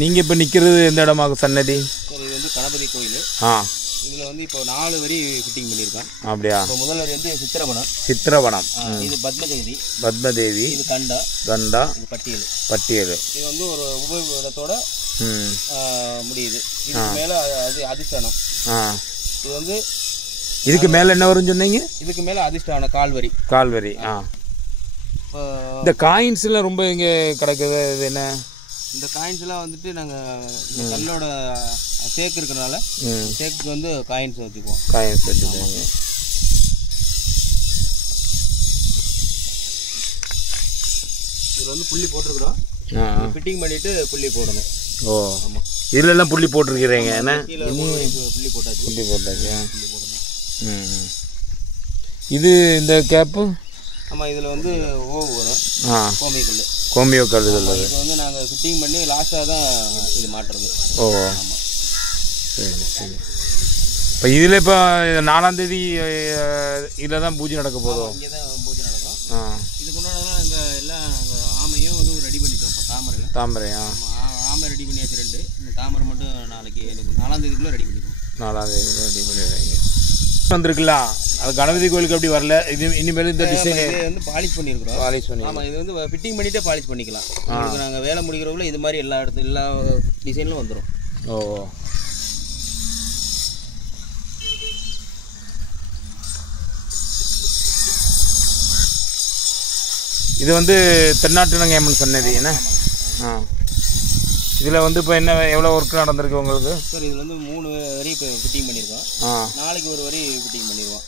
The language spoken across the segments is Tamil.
நீங்கள் இப்போ நிற்கிறது எந்த இடமாக சன்னதி? இது வந்து கணபதி கோயில். இதில் வந்து இப்போ 4 வரி ஃபிட்டிங் பண்ணியிருக்கேன். அப்படியா? இப்போ முதல் வரி வந்து சித்திரவனம். இது பத்மதேவி. இது கண்டா. இது பட்டியல். இது வந்து ஒரு உபயோகத்தோட முடியுது. இதுக்கு மேலே அது அதிஷ்டானம். இது வந்து இதுக்கு மேலே என்ன வரும்னு சொன்னீங்க? இதுக்கு மேலே அதிஷ்டானம் கால்வரி. இந்த காயின்ஸ்லாம் ரொம்ப இங்கே கிடக்குது. இது என்ன? இந்த காயின்ஸ்லாம் வந்துட்டு நாங்கள் இந்த கல்லோட சேக்கு இருக்கிறனால சேக்கு வந்து காயின்ஸ் வச்சுக்குவோம். இதில் வந்து புள்ளி போட்டிருக்கிறோம். ஃபிட்டிங் பண்ணிட்டு புள்ளி போடணும். ஆமாம். இதுல எல்லாம் புள்ளி போட்டிருக்கிறீங்க. என்ன புள்ளி போட்டாச்சு. இது இந்த கேப்பு? ஆமாம். இதில் வந்து ஓவு வரும். கோமியோ கல்லுகள். இது வந்து நாங்கள் ஃபிட்டிங் பண்ணி லாஸ்ட்டாக தான் இது மாட்டுறது. ஆமாம். சரி. இப்போ இதில் இப்போ 4ஆம் தேதி இதில் தான் பூஜை நடக்க போதும். இங்கே தான் பூஜை நடக்கும். இதுக்கு முன்னாடி இங்கே எல்லாம் ஆமையும் வந்து ரெடி பண்ணிட்டோம். இப்போ தாமரையா? ஆமை ரெடி பண்ணியாச்சு 2. இந்த தாமரை மட்டும் நாளைக்கு எனக்கு 4ஆம் தேதிக்குள்ளே ரெடி பண்ணிடுவோம். 4ஆம் தேதிக்குள்ளே ரெடி பண்ணிடுறீங்க. வந்துருக்கலாம். அது கணபதி கோயிலுக்கு அப்படி வரல. இது இனிமேல் இந்த டிசைன் வந்து பாலிஷ் பண்ணியிருக்கிறோம். ஆமாம். இது வந்து ஃபிட்டிங் பண்ணிவிட்டே பாலிஷ் பண்ணிக்கலாம். உங்களுக்கு நாங்கள் வேலை முடிக்கிறவங்கள இது மாதிரி எல்லா டிசைன்லும் வந்துடும். இது வந்து தென்னாட்டுநங்கை அம்மன் சன்னதி. என்ன? இதில் வந்து இப்போ என்ன எவ்வளோ ஒர்க் நடந்திருக்கு உங்களுக்கு? சார் இதில் வந்து 3 வரி இப்போ ஃபிட்டிங் பண்ணியிருக்கோம். நாளைக்கு ஒரு வரி ஃபிட்டிங் பண்ணிடுவோம்.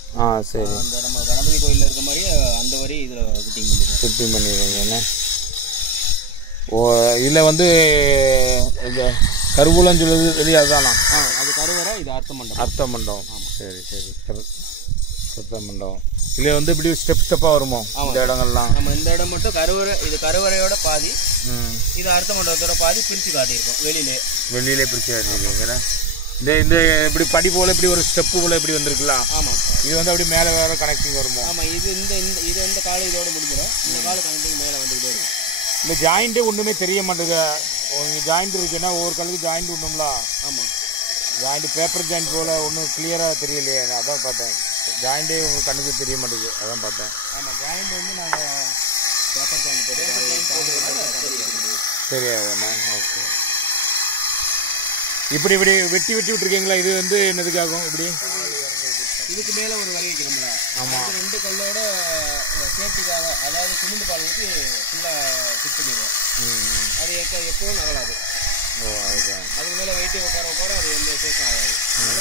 சரி. அந்த நம்ம கணபதி கோயிலில் இருக்க மாதிரியே அந்த வரி இதில் ஃபிட்டிங் பண்ணிடுவோம். என்ன? இதில் வந்து கருவூலம் சொல்லுது வெளியே அதுதானா? அது கருவறை. இது அர்த்த மண்டபம். சரி. அர்த்த மண்டபம். இதில் வந்து இப்படி ஸ்டெப்பாக வருமோ இந்த இடங்கள்லாம்? நம்ம இந்த இடம் மட்டும் கருவறை. இது கருவறையோட பாதி. இது அர்த்த மண்டபத்தோட பாதி பிரித்து காட்டியிருக்கோம். வெளியிலே பிரித்து காட்டியிருக்கீங்க. இந்த இப்படி படி போல் இப்படி ஒரு ஸ்டெப்பு போல் இப்படி வந்துருக்கலாம். ஆமாம். இது வந்து அப்படி மேலே வேறு கனெக்டிங் வருமோ? ஆமாம். இது இந்த கால இதோட முடிஞ்சிடும். இந்த கால கனெக்டிங் மேலே வந்துக்கிட்டே இருக்கும். இந்த ஜாயிண்ட்டே ஒன்றுமே தெரிய மாட்டேங்குது. ஜாயிண்ட் இருக்குன்னா ஒவ்வொரு கல்லுக்கு ஜாயிண்ட் ஒன்றுங்களா? ஆமாம். ஜாயிண்ட் பேப்பர் ஜாயிண்ட் போல் ஒன்றும் கிளியராக தெரியலையே. நான் அதான் பார்த்தேன். ஜாயிண்டே உங்களுக்கு கண்ணுக்கு தெரிய மாட்டேங்குது. அதான் பார்த்தேன். ஆமாம். ஜாயிண்ட் வந்து நாங்கள் பேப்பர் ஜாயிண்ட் தெரியாதுண்ணா. ஓகே. இப்படி வெட்டி விட்டுருக்கீங்களா? இது வந்து என்னதுக்காகும்? இப்படி இதுக்கு மேலே ஒரு வரி வைக்கிறோம்ல. ஆமாம். 2 கல்லோட சேஃப்டிக்காக, அதாவது சிமெண்ட் பால் ஊற்றி ஃபுல்லாக ஃபிட் பண்ணிடுவோம். அது எப்பவும் நகலாது. அதுதான். அதுக்கு மேலே வெயிட்டு உட்கார அது எந்த சேஃப்டும் ஆகாது.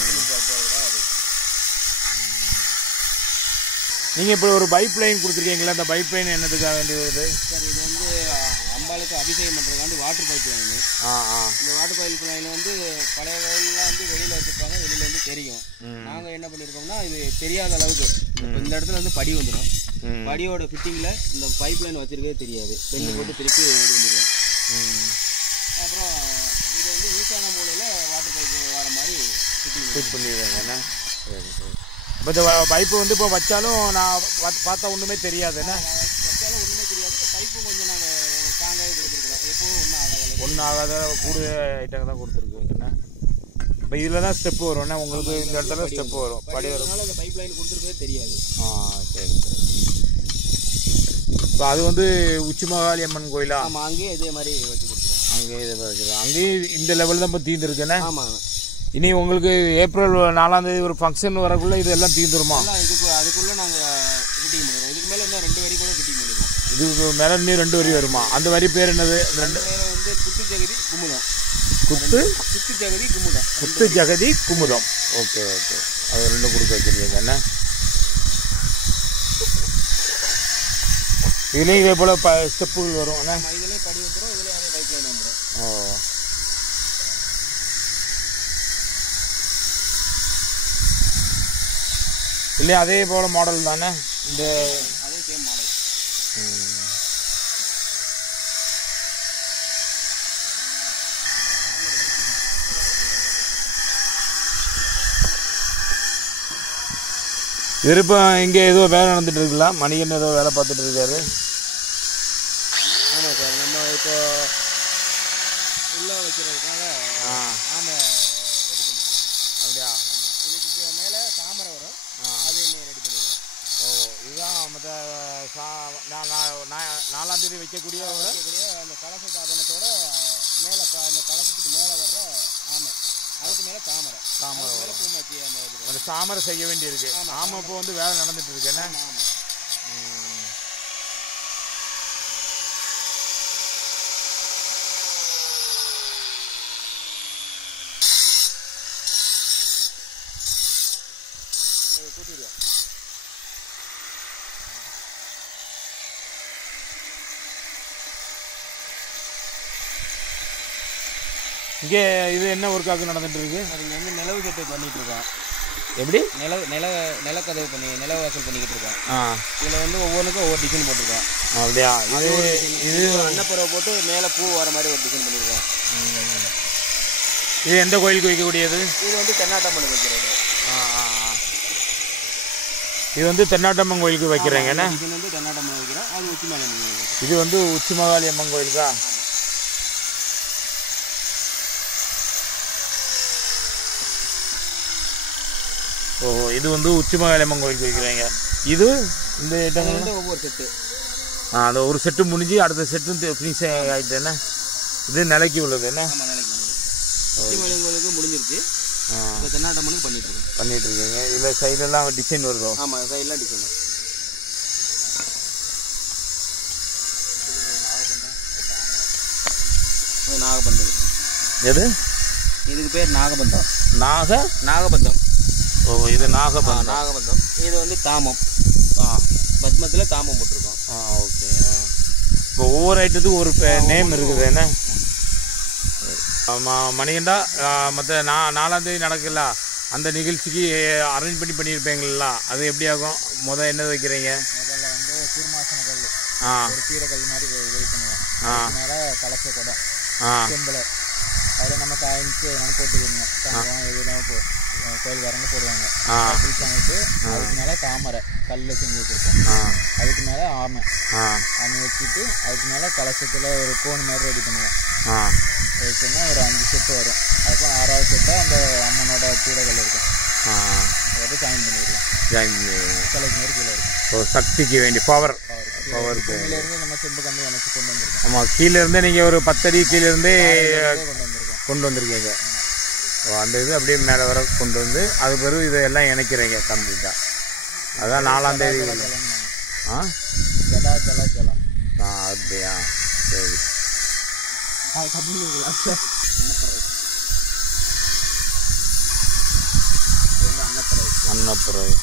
சிமெண்ட் பால் போகிறதுக்காக அது. நீங்கள் இப்போ ஒரு பைப் லைன் கொடுத்துருக்கீங்களா? அந்த பைப் லைன் என்னதுக்காக வேண்டியது? சார் இது வந்து அம்பாளுக்கு அபிஷேகம் பண்ணுறதுக்காண்டி வாட்டர் பைப் லைனு. இந்த வாட்டர் பைப் லைன் வந்து பழைய வயல்லாம் வந்து வெளியில் வச்சுருப்பாங்க. வெளியில் வந்து தெரியும். நாங்கள் என்ன பண்ணியிருக்கோம்னா இது தெரியாத அளவுக்கு இப்போ இந்த இடத்துல வந்து படி வந்துடும். படியோட ஃபிட்டிங்கில் இந்த பைப் லைன் வச்சுருக்கவே தெரியாது. பெண்ணு போட்டு திருப்பி இது பண்ணிடுவோம். அப்புறம் இது வந்து ஈசான மூலையில் வாட்டர் பைப் வர மாதிரி ஃபிட் பண்ணிடுவாங்க. சரி. இப்போ இந்த பைப்பு வந்து இப்போ வச்சாலும் நான் பார்த்தா ஒன்றுமே தெரியாது. என்ன வச்சாலும் ஒன்றுமே தெரியாது. பைப்பு கொஞ்சம் நாங்கள் ஸ்ட்ராங்காகவே கொடுத்துருக்குறோம். எப்பவும் ஒன்றும் ஆகாத கூடுதல் ஐட்டம் தான் கொடுத்துருக்கு. என்ன இப்போ இதில் தான் ஸ்டெப்பு வரும். என்ன உங்களுக்கு இந்த இடத்துல ஸ்டெப்பு வரும். படி வரும்னால அந்த பைப் லைன் கொடுத்துருக்கவே தெரியாது. சரி. இப்போ அது வந்து உச்சிமகாளி அம்மன் கோயிலா? ஆமாம். அங்கேயே இதே மாதிரி வச்சு கொடுத்துருவோம். அங்கேயே இதே மாதிரி வச்சுருக்கோம். அங்கேயும் இந்த லெவலில் தான் இப்போ தீர்ந்துருக்குண்ணே. ஆமாம். இனி உங்களுக்கு ஏப்ரல் 4ஆம் தேதி ஒரு ஃபங்க்ஷன் வரக்குள்ளே இதெல்லாம் தீர்ந்துருமா? அதுக்குள்ளே நாங்கள் ஃபிட்டிங் பண்ணிடுவோம். இதுக்கு மேலே இன்னும் 2 வரி கூட ஃபிட்டிங் பண்ணிடுவோம். இதுக்கு மேலே இன்னும் 2 வரி வருமா? அந்த வரி பேர் என்னது? 2 வந்து குத்து ஜெகதி குமுதம். குத்து ஜெகதி குமுதம். ஓகே. அது 2 கொடுக்க வச்சிருக்கீங்க. என்ன இதுலேயும் இதே போல் ஸ்டெப்புகள் வரும். என்ன இதுலேயும் படி வந்துடும். இதுலேயும் அதே பைப் லைன் வந்துடும். இல்லையா? அதே போல் மாடல் தானே? அதே சேம் மாடல். இது இப்போ இங்கே ஏதோ வேலை நடந்துட்டு இருக்குல்ல, மணிகன் ஏதோ வேலை பார்த்துட்டு இருக்காரு. ஆமாம் சார், நம்ம இப்போ உள்ளே வைக்கிறதுக்காக ஆமை ரெடி பண்ணிட்டு. அப்படியா? இதுக்கு மேலே தாமரை வரும், அது ரெடி பண்ணிடுவோம். ஓ, இதுதான் மற்ற 4ஆம் தேதி வைக்கக்கூடிய அந்த கலச தாபனத்தோட மேலே அந்த கலசத்துக்கு மேலே வர்ற ஆமை, அதுக்கு மேலே தாமரை மேலே பூமாச்சி அந்த தாமரை செய்ய வேண்டியிருக்கு. ஆமாம், இப்போ வந்து வேலை நடந்துட்டு இருக்கு என்ன? ஆமாம். கூட்டிடுவோம். இங்கே இது என்ன ஒர்க்காக நடந்துட்டு இருக்கு? அதுங்க வந்து நிலவு கட்டு பண்ணிட்டு இருக்கோம். எப்படி? நிலக்கதவு பண்ணி நிலவாசல் பண்ணிக்கிட்டு இருக்கோம். இதில் வந்து ஒவ்வொன்றுக்கும் ஒவ்வொரு டிசைன் போட்டிருக்கோம். அப்படியா? இது அன்னப்பறவை போட்டு மேலே பூ வர மாதிரி ஒரு டிசைன் பண்ணியிருக்கோம். இது எந்த கோயிலுக்கு வைக்கக்கூடியது? இது வந்து தென்னாட்டம்மனுக்கு வைக்கிறது. இது வந்து தென்னாட்டம்மன் கோயிலுக்கு வைக்கிறேங்க என்ன? இது வந்து தென்னாட்டம்மன் வைக்கிறோம், அது உச்சிமலை. இது வந்து உச்சிமகாளி அம்மன் கோயிலுக்கா? ஓ, இது வந்து உச்சிமகாளி அம்மன் கோயிலுக்கு வைக்கிறாங்க. இது இந்த இடங்கள் வந்து ஒவ்வொரு செட்டு. அந்த ஒரு செட்டு முடிஞ்சு அடுத்த செட்டு ஃபினிஷ் ஆகிட்டு என்ன? இது நிலைக்கு உள்ளது என்ன? உச்சிமலை கோயிலுக்கு முடிஞ்சிருச்சு, தென்னாட்டம்மனுக்கு பண்ணிட்டு இருக்கீங்க. இதில் சைடெல்லாம் டிசைன் வருதோ? ஆமாம், சைடெல்லாம் டிசைன் வரும். நாகபந்தம். எது? இதுக்கு பேர் நாகபந்தம். நாகபந்தம். ஓ, இது நாகபந்தம். இது வந்து தாமம். பத்மத்தில் தாமம் போட்டிருக்கோம். ஓகே. இப்போ ஒவ்வொரு ஐட்டத்துக்கும் ஒரு நேம் இருக்குது என்ன? மணிகண்டா, மற்ற 4ஆம் தேதி நடக்கல அந்த நிகழ்ச்சிக்கு அரேஞ்ச் பண்ணியிருப்பீங்களா? அது எப்படி ஆகும்? என்ன வைக்கிறீங்க? முதல்ல வந்து சூர்மாசன கல், ஒரு கீரைக்கல் மாதிரி ரெடி பண்ணுவோம். மேலே கலச குடம் செம்பில், அதில் நம்ம காய்ச்சி எதனால போட்டுக்கணும். தங்கம் எதுனா கோயில்காரங்க போடுவாங்க. ஃபில் பண்ணிட்டு அதுக்கு மேலே தாமரை கல் செஞ்சு வச்சுருக்கோம். அதுக்கு மேலே ஆமை வச்சுட்டு அதுக்கு மேலே கலசத்தில் ஒரு கோன் மாதிரி ரெடி பண்ணுவோம். வச்சுன்னா ஒரு 5 செட்டு வரும். அதுக்கப்புறம் 6ஆவது செட்டாக அந்த அம்மனோட கீரைகள் இருக்கும். அதை ஜாயின் பண்ணிடுவோம். சிலைக்கு மாதிரி கீழே இருக்கும். சக்திக்கு வேண்டி பவர் கீழேருந்து நம்ம செம்பு கம்பி இணைச்சி கொண்டு வந்திருக்கோம். ஆமாம், கீழேருந்தே நீங்கள் ஒரு 10 அடி கீழேருந்தே கொண்டு வந்திருக்கீங்க. அந்த இது அப்படியே மேலே வர கொண்டு வந்து அது பிறகு இதெல்லாம் இணைக்கிறீங்க கம்ப்ளீட்டாக. அதுதான் 4ஆம் தேதி. அப்படியா? சரி. அன்னப்பறவை.